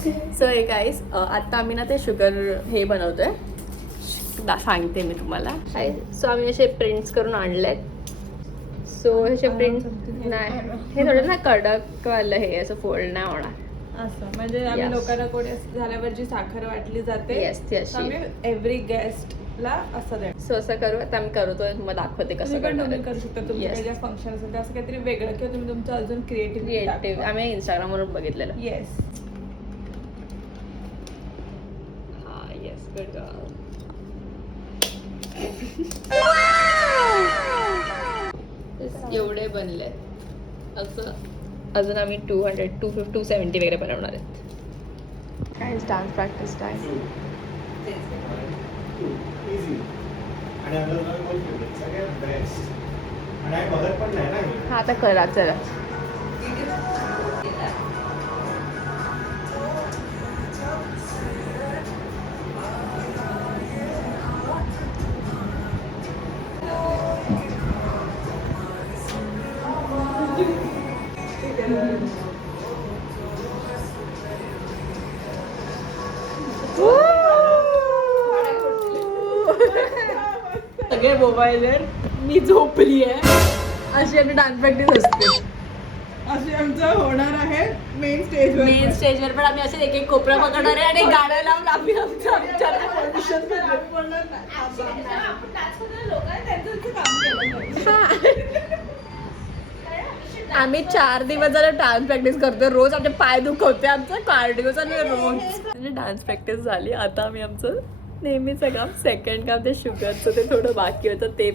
So hey guys आता आम्ही ना ते शुगर हे बनवतोय. सांगते मी तुम्हाला. सो आम्ही असे प्रिंट्स करून आणलेत. सो असे प्रिंट नाही, हे थोडं ना कडक वालं हे असं फोल्ड नाही होणार असं. म्हणजे आम्ही लोकांना कोणी झाल्यावर जी साखर वाटली जाते एव्हरी गेस्ट ला असं द्या. सो असं करू. आता आम्ही करतोय, मग दाखवते कसं तुम्ही करू शकता. तुमच्या ज्या फंक्शन असेल असं काहीतरी वेगळं किंवा तुम्ही तुमचं अजून क्रिएटिव्ह आम्ही इंस्टाग्रामवरून बघितलेलं. येस. हा येस, गुड गर्ल. एवढे बनले असं. अजून आम्ही 270 वगैरे बनवणार आहेत. काय डान्स प्रॅक्टिस काय हा आता करा चला. सगळे मोबाईलवर मी झोपली आहे अशी आपली डान्स प्रॅक्टिस असते. असे आमचं होणार आहे मेन स्टेजवर. पण आम्ही असे एक एक कोपरा पकडणार आहे आणि गाणं लावून आम्ही आम्ही 4 दिवस झालं डान्स प्रॅक्टिस करतोय. रोज आमचे पाय दुखवते. आमचं कार्डिओ चालू आहे रोज. म्हणजे डान्स प्रॅक्टिस झाली. आता आम्ही आमचं नेहमीचं काम, सेकंड काम ते शुगरचं ते थोडं बाकी होतं ते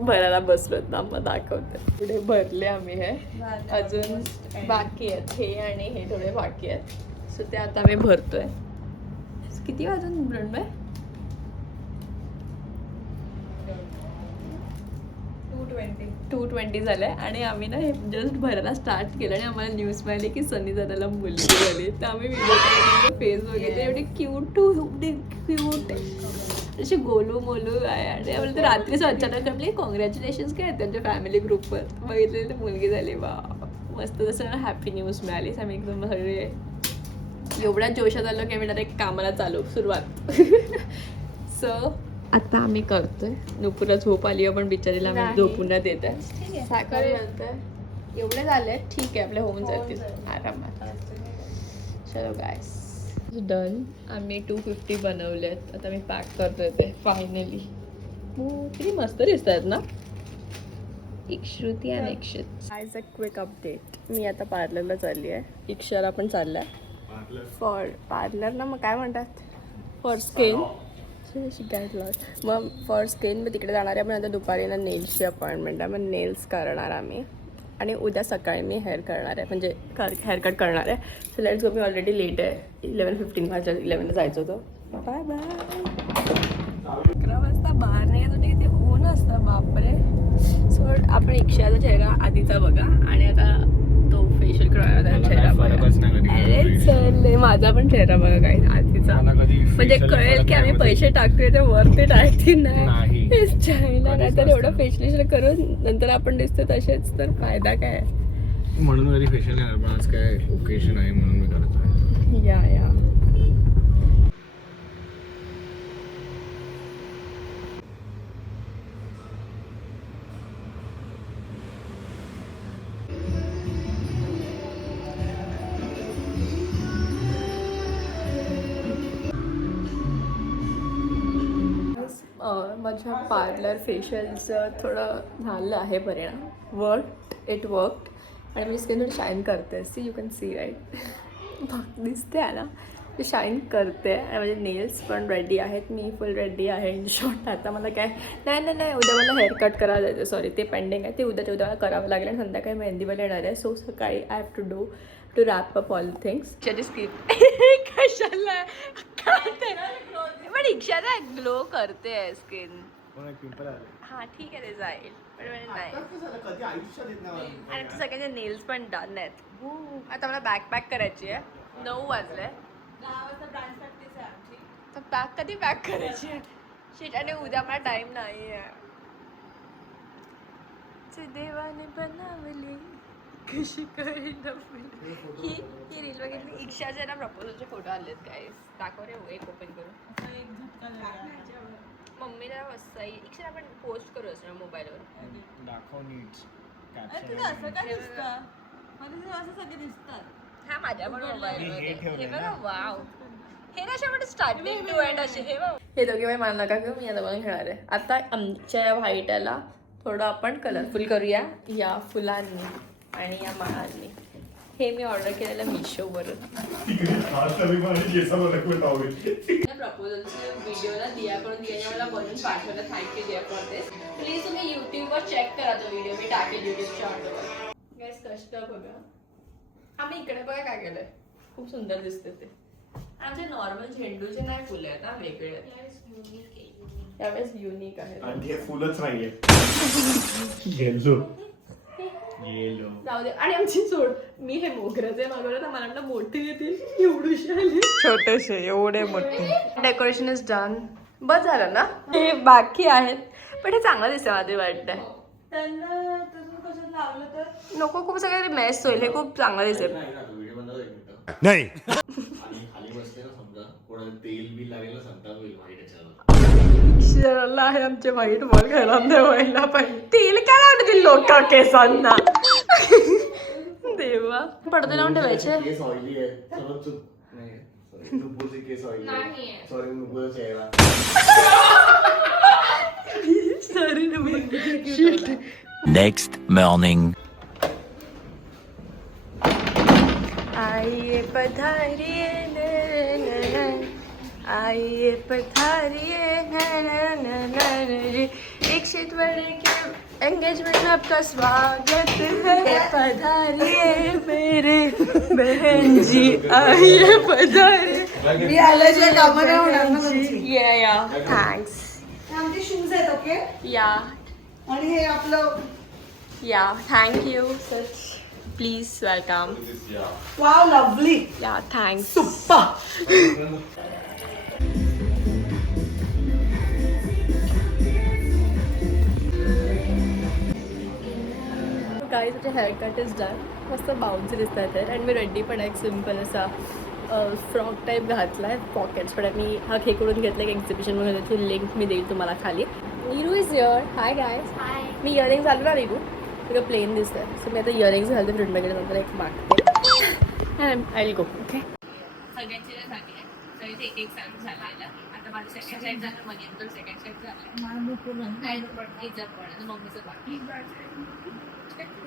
भरायला बसलोत ना. मग दाखवते. पुढे भरले आम्ही. हे अजून बाकी आहेत. हे आणि हे थोडे बाकी आहेत. सो ते आता आम्ही भरतोय. किती वाजून ब्रंड 2:20 झालंय आणि आम्ही ना हे जस्ट भरायला स्टार्ट केलं आणि आम्हाला न्यूज मिळाली की सनी दादाला मुलगी झाली. तर आम्ही व्हिडिओ फेस बघितले. एवढे क्यूट असे गोलू मोलू आहे. आणि आम्हाला तर रात्रीच अचानक आपले कॉंग्रॅच्युलेशन्स काय त्यांच्या फॅमिली ग्रुपवर बघितलेली मुलगी झाली. वा मस्त. तसं हॅपी न्यूज मिळाली. आम्ही एकदम सगळे एवढ्या जोशात आलो की आम्ही डायरेक्ट कामाला सुरुवात. सो आता आम्ही करतोय. नुपूरला झोप आली पण बिचारीला आम्ही झोपून नाही देत आहे. साखर म्हणतोय एवढे झाले. ठीक आहे, आपले होऊन जातील आरामात. चलो गायस डन. आम्ही 250 बनवलेत. आता मी पॅक करतोय ते फायनली. किती मस्त दिसत आहेत ना एक श्रुती आणि इक्षित. ॲज अ क्विक अपडेट, मी आता पार्लरला चालली आहे. इक्षाला पण चाललाय फॉर पार्लर ना. मग काय म्हणतात फॉर स्किन. मग फॉर स्किन मी तिकडे जाणार आहे. पण आता दुपारी ना नेल्सची अपॉइंटमेंट आहे. मग नेल्स करणार आम्ही. आणि उद्या सकाळी मी हेअर करणार आहे, म्हणजे हेअरकट करणार आहे. So let's go. मी ऑलरेडी लेट आहे. 11:15 माझ्या 11ला जायचं होतं. Bye bye. 11 वाजता बाहेर नाही येत होते. ते ऊन असतं बापरे. सो आपण इक्षाचा चेहरा आधीचा बघा आणि आता तो फेशियल करणार चेहरा बघा. अरे चल माझा पण चेहरा बघा काही आधीचा. म्हणजे कळेल की आम्ही पैसे टाकतोय ते वरती टाकते नाही चायला. नाही तर एवढं फेशियल करून नंतर आपण दिसतो तसेच तर फायदा काय. म्हणून कधी फेशियल नाही. पण आज काय ओकेजन आहे म्हणून मी करतोय. या माझ्या पार्लर फेशियलचं थोडं झालं आहे परिणाम. It worked. आणि माझी स्किन थोडी शाईन करते. See you can see right. दिसते आहे ना ते शाईन करते. आणि माझे नेल्स पण रेडी आहेत. मी फुल रेडी आहे इन शॉर्ट. आता मला काय नाही उद्या मला हेअर कट करायला जायचं. सॉरी ते पेंडिंग आहे. ते उद्याच्या उद्या करावं लागेल. आणि संध्याकाळी मेहंदीवाला येणार आहे. सो सकाळी I have to wrap up all things. त्याची स्किन कशाला पण इक्षाला ग्लो करते आहे स्किन. हा ठीक आहे ते जाईल पण नाही. आणि सगळ्यांचे नेल्स पण डन आहेत. आता मला बॅग पॅक करायची आहे. 9 वाजले. 10 वाजता डान्स प्रॅक्टिस आहे आमची. तर पॅक कधी पॅक करायची आहे शिट. आणि उद्या मला टाइम नाही आहे. देवाने बनवली कशी काय ही रील बघितली. इक्षाचे ना प्रपोजलचे फोटो आलेत काय, दाखव रे एक ओपन करून. मम्मीला वसाई इक्षा आपण पोस्ट करू असं मोबाईलवर. दाखव नीट असं काय दिसतं मला असं सगळे दिसतात. हा माझ्या पण मोबाईलमध्ये हे बघा. वाव हे ना अशा स्टार्टिंग टू एंड असे हे दोघे बाई मला नका घेऊ, मी आता बघून खेळणार आहे. आता आमच्या या व्हाईटला थोडं आपण कलरफुल करूया या फुलांनी आणि या माळांनी. हे मी ऑर्डर केलेलं मिशोवरून. प्रपोजलच्या व्हिडिओला दियाकडून दियाने मला बनवून पाठवलं. Thank you Diya for this. Please तुम्ही युट्यूबवर चेक करा तो व्हिडिओ मी टाकेल युट्यूबच्या ऑर्डरवर. गॅस कष्ट बघा. आम्ही इकडे बघा काय केलंय, खूप सुंदर दिसते ते. आमचे नॉर्मल झेंडूचे नाही फुले आहेत ना, वेगळे त्यावेळेस युनिक आहे. आणि हे फुलच नाहीये. येलो येलो जाऊ दे. आणि आमची सोड मी हे मोगऱ्याचे मागवलं तर मला वाटलं मोठे येतील, एवढूशे आले. छोटेसे एवढे मोठे. Decoration is done. बस झालं ना, हे बाकी आहेत पण हे चांगलं दिसतं मला वाटतंय. त्यांना कशात लावलं तर नको खूप सगळे मेस होईल. हे खूप चांगलं दिसेल. नाही. आणि खाली बसले ना समजा कोणाला तेल बी लागेल ना सांगता होईल व्हाईट याच्यावर. शरला आहे आमचे व्हाईट बॉल घरात व्हायला पाहिजे. तेल काय लावतील लोक केसांना. देवा पडदे लावून ठेवायचे. केस ऑइली आहे समज चुप नाही सॉरी नुपूरचे केस ऑइली आहे सॉरी नुपूरचा चेहरा. Next morning. आइए पधारिए आइए पधारिए इक्षित वाले के एंगेजमेंट में आपका स्वागत है. पधारिए मेरे बहन जी आइए पधारिए. मी आल्याशिवाय कामं नाही होणार ना तुमची. या थँक्स. आमचे शूज आहेत ओके. या आणि हे आपलं या thank you sir. Please welcome. Wow lovely. या थँक्स. गाईज तुझे हेअरकट इज डन. मस्त बाउन्सी दिसतात आहेत आणि मी रेडी पण एक सिम्पल असा फ्रॉक टाईप घातला आहे. पॉकेट्स पण मी हा खेकडून घेतला एक एक्झिबिशनमध्ये. त्याची लिंक मी देईल तुम्हाला खाली. Neeru is here. Hi guys. Me earrings घालू ना नीरू, तुला प्लेन दिसतंय सो मी आता इयरिंग्स घालते. फ्रेंडमध्ये नंतर एक मागते. I will go. ओके सगळ्यांची झाली तरी ते एक एक साईड झालेलं. आता माझं सेकंड साईड झालं, मग सेकंड साईड झालं. मम्मीचं बाकी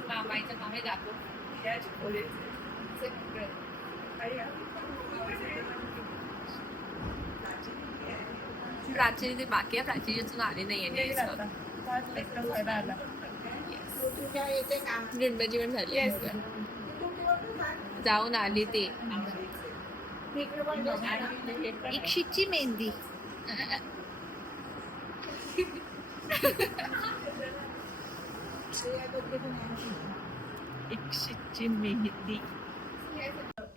मामाईचं मामे दाखव. प्राची ते बाकी आहे. प्राची अजून आली नाही आहे. रुंबाची पण झाली जाऊन आली ते. इक्षितची मेहंदी. इक्षितची मेहंदी.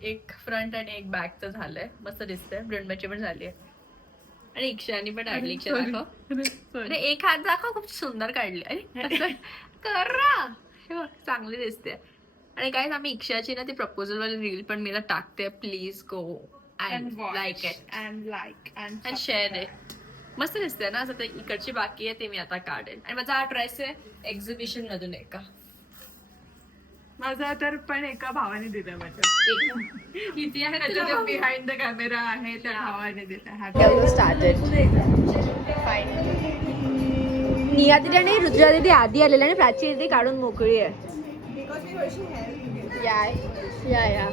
एक फ्रंट आणि एक बॅकचं झालंय. मस्त दिसतंय. रुंबाची पण झाली आहे आणि इक्षानी पण काढली. इक्षा दाखव. अरे एक हात दाखव. खूप सुंदर काढली. अरे करा चांगली दिसते. आणि काय आम्ही इक्षाची ना ती प्रपोजल वाली रील पण मी टाकते. Please go and like it and share it. मस्त दिसते ना. असं इकडची बाकी आहे ते मी आता काढेन. आणि माझा हा ड्रेस आहे एक्झिबिशन मधून एका. माझा तर पण एका भावाने दिला. माझ्या किती आहे बिहाइंड द कॅमेरा आहे त्या भावाने दिला. निया दिदी आणि रुद्रा दिदी आधी आलेल्या आणि प्राची दिदी काढून मोकळी आहे. या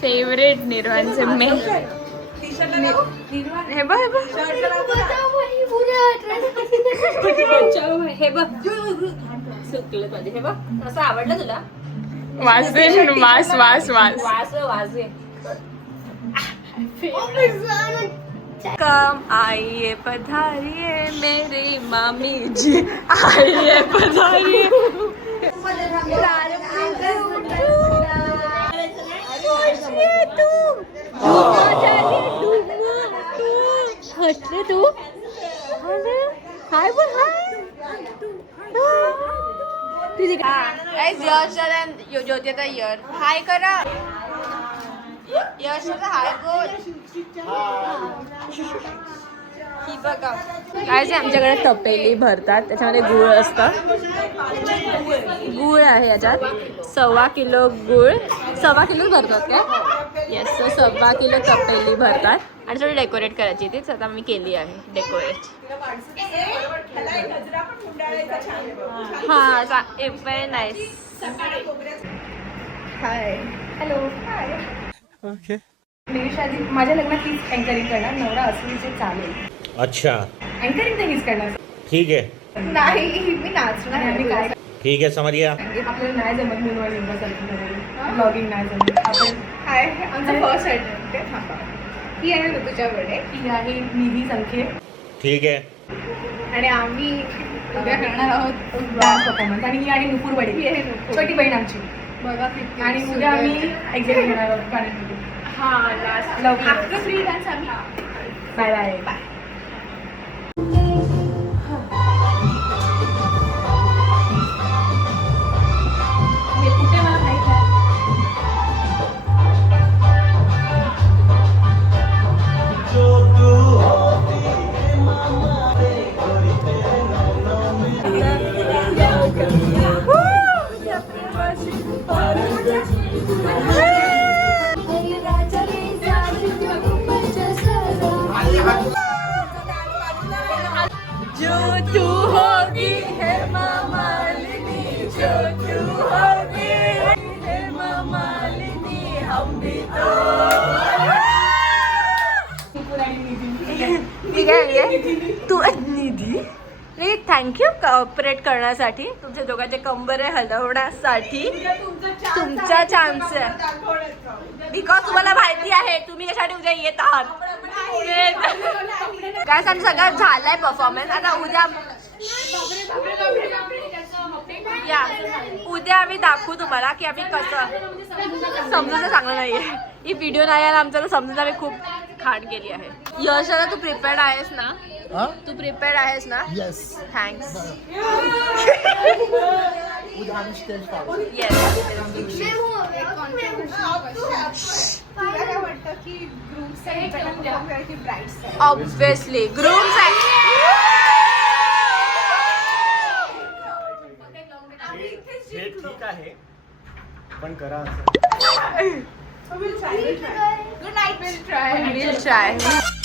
फेवरेट निर्वाणचे मे. हे बघ हे बघ सुकलं पाहिजे. हे बघ असं आवडलं तुला. वाजवे वास वास वास वास वाजवे. कम आइए पधारिए मेरी मामी जी आइए पधारिए. हसले तू. हाय हाय बोल हाय यश ज्योती आता इयर हाय करा यश हाय बोल ही बघा काय जे आमच्याकडे तपेली भरतात त्याच्यामध्ये गुळ असतं गुळ आहे याच्यात 1.25 किलो गुळ 1.25 किलो भरतात काय येस 1.25 किलो तपेली भरतात आणि थोडी डेकोरेट करायची तीच आता मी केली आहे डेकोरेट हां very nice hi hello hi okay मेरी शादी माझ्या लग्नात तीच अँकरिंग करणार नवरा असली जे चालेल अच्छा अँकरिंग तर हीच करणार ठीक है नाही मी नाचणार आम्ही काय ठीक है समझ गया आपल्याला नाही जमत म्हणून ब्लॉगिंग नाही जमत आपण हाय आमचं फर्स्ट अटेम्प्ट आहे थांबा ही आहे ऋतुच्याकडे ही आहे निधी संख्ये ठीक है आणि आम्ही उद्या करणार आहोत डान्स परफॉर्मन्स आणि ही आहे नुपूर बडी ही आहे छोटी बहीण आमची बघा आणि उद्या आम्ही एक्झिट घेणार आहोत गाण्यामध्ये हां लास्ट आफ्टर फ्री डान्स आम्ही बाय बाय बाय तू निधी थँक्यू कॉपरेट करण्यासाठी तुमच्या दोघांचे कंबरे हलवण्यासाठी तुमचा चान्स आहे बिकॉज तुम्हाला माहिती आहे तुम्ही यासाठी उद्या येत आहात काय सांग सगळं झालंय परफॉर्मन्स आता उद्या या उद्या आम्ही दाखवू तुम्हाला की आम्ही कसं समजून चांगलं नाहीये ही व्हिडिओ नाही आहे आमच्याला समजून आम्ही खूप खाट गेली आहे यशाला तू प्रिपेअर्ड आहेस ना तू प्रिपेअर्ड आहेस ना येस थँक्स ऑब्विसली ग्रूम्स हे ठीक आहे पण करा We'll try. Good night. We'll try. We'll try.